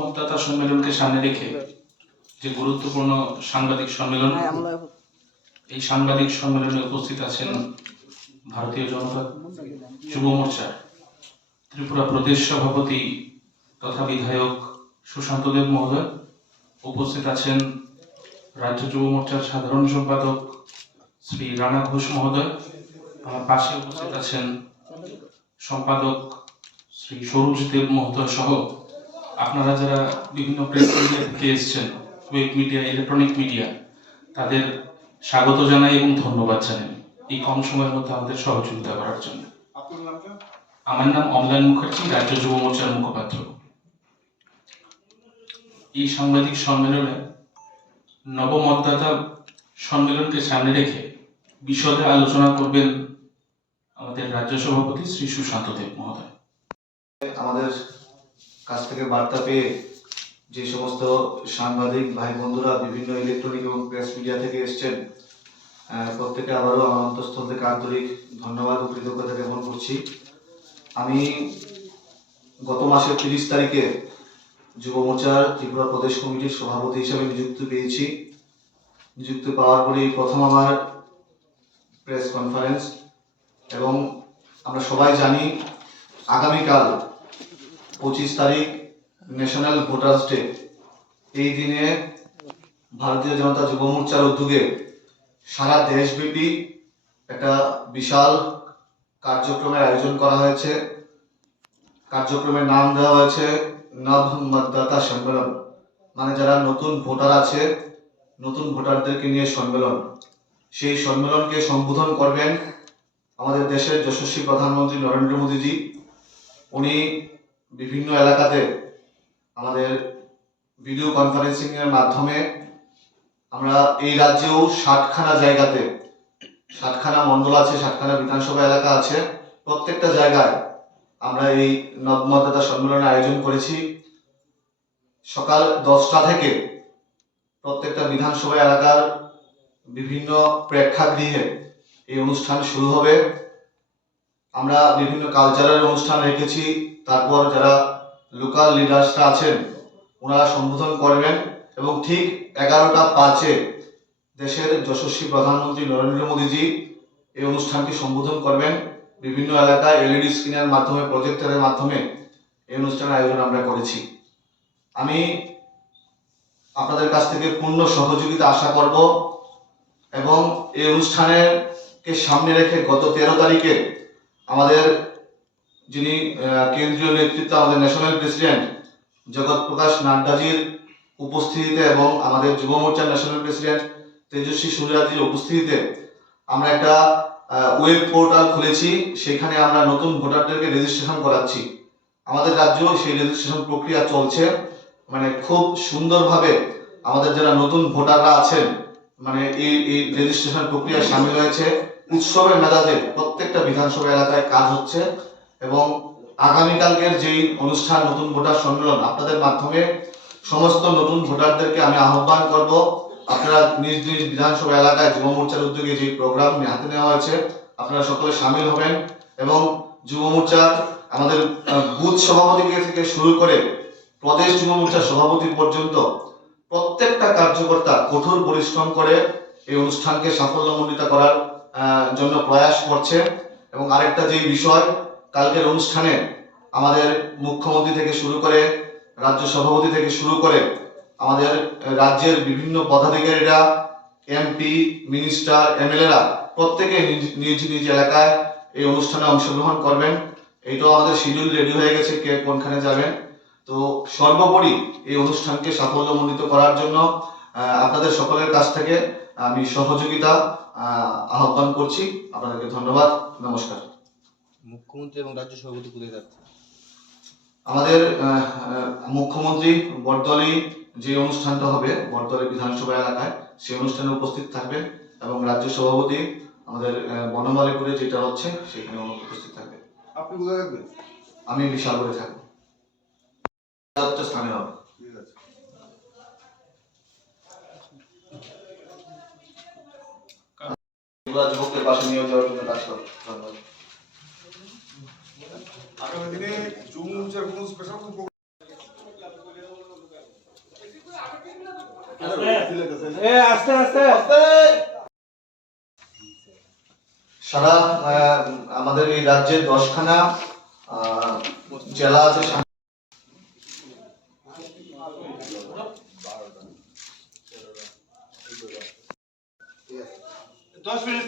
মতদাতা সম্মেলনকে সামনে রেখে যে গুরুত্বপূর্ণ সাংবাদিক সম্মেলন এই সাংবাদিক সম্মেলনে উপস্থিত আছেন ভারতীয় জনতা যুব মোর্চা ত্রিপুরা প্রদেশ সভাপতি তথা বিধায়ক সুশান্ত দেব মহোদয় উপস্থিত আছেন রাজ্য যুব মোর্চার সাধারণ সম্পাদক শ্রী রানা ঘোষ মহোদয় আমার পাশে উপস্থিত আছেন সম্পাদক শ্রী সরোজ দেব মহোদয় সহ আপনারা যারা বিভিন্ন প্রেস মিডিয়া থেকে এসেছেন ওয়েব মিডিয়া ইলেকট্রনিক মিডিয়া তাদের স্বাগত জানাই এবং ধন্যবাদ জানাই। এই কম সময়ের মধ্যে আমাদের সহযোগিতা করার জন্য। আমার নাম অমলান মুখার্জি রাজ্য যুব মোর্চার মুখপাত্র। এই সাংবাদিক সম্মেলনে নবমতদাতা সম্মেলনকে সামনে রেখে বিশদে আলোচনা করবেন আমাদের রাজ্য সভাপতি শ্রী সুশান্ত দেব মহোদয়। আমাদের কাছ থেকে বার্তা পেয়ে যে সমস্ত সাংবাদিক ভাই বন্ধুরা বিভিন্ন ইলেকট্রনিক এবং প্রেস মিডিয়া থেকে এসছেন প্রত্যেকে আবারও আমার অন্তঃস্থল থেকে আন্তরিক ধন্যবাদ ও কৃতজ্ঞতা জ্ঞাপন করছি। আমি গত মাসের তিরিশ তারিখে যুব মোর্চার ত্রিপুরা প্রদেশ কমিটির সভাপতি হিসেবে নিযুক্তি পেয়েছি। নিযুক্তি পাওয়ার পরেই প্রথম আমার প্রেস কনফারেন্স এবং আমরা সবাই জানি আগামীকাল পঁচিশ তারিখ ন্যাশনাল ভোটার্স ডে এই দিনে ভারতীয় জনতা যুব মোর্চার উদ্যোগে সারা দেশব্যাপী একটা বিশাল কার্যক্রমের আয়োজন করা হয়েছে। কার্যক্রমের নাম দেওয়া হয়েছে নব মতদাতা সম্মেলন। মানে যারা নতুন ভোটার আছে, নতুন ভোটারদেরকে নিয়ে সম্মেলন। সেই সম্মেলনকে সম্বোধন করবেন আমাদের দেশের যশস্বী প্রধানমন্ত্রী নরেন্দ্র মোদীজি। উনি বিভিন্ন এলাকাতে আমাদের ভিডিও কনফারেন্সিং এর মাধ্যমে আমরা এই রাজ্যেও ষাটখানা জায়গাতে ষাটখানা মণ্ডল আছে ষাটখানা বিধানসভা এলাকা আছে, প্রত্যেকটা জায়গায় আমরা এই নবমতদাতা সম্মেলনের আয়োজন করেছি। সকাল দশটা থেকে প্রত্যেকটা বিধানসভা এলাকার বিভিন্ন প্রেক্ষাগৃহে এই অনুষ্ঠান শুরু হবে। আমরা বিভিন্ন কালচারাল অনুষ্ঠান রেখেছি। তারপর যারা লোকাল লিডার্সরা আছেন, ওনারা সম্বোধন করবেন এবং ঠিক এগারোটা পাঁচে দেশের যশস্বী প্রধানমন্ত্রী নরেন্দ্র মোদীজি এই অনুষ্ঠানকে সম্বোধন করবেন। বিভিন্ন এলাকায় এলইডি স্ক্রিনের মাধ্যমে প্রজেক্টরের মাধ্যমে এই অনুষ্ঠানের আয়োজন আমরা করেছি। আমি আপনাদের কাছ থেকে পূর্ণ সহযোগিতা আশা করব এবং এই অনুষ্ঠানের সামনে রেখে গত তেরো তারিখে আমাদের যিনি কেন্দ্রীয় নেতৃত্ব আমাদের ন্যাশনাল প্রেসিডেন্ট জগৎ প্রকাশ নাড্ডাজির উপস্থিতিতে এবং আমাদের যুব মোর্চার ন্যাশনাল প্রেসিডেন্ট তেজস্বী সূর্যাজির উপস্থিতিতে আমরা একটা ওয়েব পোর্টাল খুলেছি। সেখানে আমরা নতুন ভোটারদেরকে রেজিস্ট্রেশন করাচ্ছি। আমাদের রাজ্যেও সেই রেজিস্ট্রেশন প্রক্রিয়া চলছে। মানে খুব সুন্দরভাবে আমাদের যারা নতুন ভোটাররা আছেন মানে এই এই রেজিস্ট্রেশন প্রক্রিয়া সামিল হয়েছে। উৎসবের মেজাজে প্রত্যেকটা বিধানসভা এলাকায় কাজ হচ্ছে। এবং আগামীকালকের যেই অনুষ্ঠান, নতুন ভোটার সম্মেলন, আপনাদের মাধ্যমে সমস্ত নতুন ভোটারদেরকে আমি আহ্বান করব। আপনারা নিজ নিজ বিধানসভা এলাকায় যুব মোর্চার উদ্যোগে যে প্রোগ্রাম হাতে নেওয়া হয়েছে, আপনারা সকলে সামিল হবেন এবং যুব মোর্চার আমাদের বুথ সভাপতি থেকে শুরু করে প্রদেশ যুব মোর্চার সভাপতি পর্যন্ত প্রত্যেকটা কার্যকর্তা কঠোর পরিশ্রম করে এই অনুষ্ঠানকে সাফল্যমণ্ডিত করার জন্য প্রয়াস করছে। এবং আরেকটা যে বিষয় কালকের অনুষ্ঠানে আমাদের মুখ্যমন্ত্রী থেকে শুরু করে রাজ্য সভাপতি থেকে শুরু করে আমাদের রাজ্যের বিভিন্ন পদাধিকারীরা এমপি মিনিস্টার এমএলএরা প্রত্যেকে নিজ নিজ এলাকায় এই অনুষ্ঠানে অংশগ্রহণ করবেন। এইটাও আমাদের শিডিউল রেডি হয়ে গেছে কে কোনখানে যাবেন তো সর্বোপরি এই অনুষ্ঠানকে সাফল্যমণ্ডিত করার জন্য আপনাদের সকলের কাছ থেকে আমি সহযোগিতা আহ, আহ্বান করছি। আপনাদেরকে ধন্যবাদ। নমস্কার। মুখ্যমন্ত্রী এবং রাজ্য সভাপতি কোথায় যাচ্ছে? আমাদের মুখ্যমন্ত্রী বরদলি যে অনুষ্ঠানটা হবে বরদলি বিধানসভা এলাকায় সেই অনুষ্ঠানে উপস্থিত থাকবেন এবং রাজ্য সভাপতি আমাদের বনমালীপুরে যেটা হচ্ছে সেখানে উপস্থিত থাকবে। আপনি কোথায় থাকবেন? আমি বিশাল করে থাকব স্থানে হবে। ঠিক আছে। এগুলা যুবকদের পাশে নিয়ে যাওয়ার জন্য কাজ করো ধন্যবাদ আগামী দিনে কোনো স্পেশাল কোনো সারা আমাদের এই রাজ্যের দশখানা আহ, জেলা আছে দশ মিনিট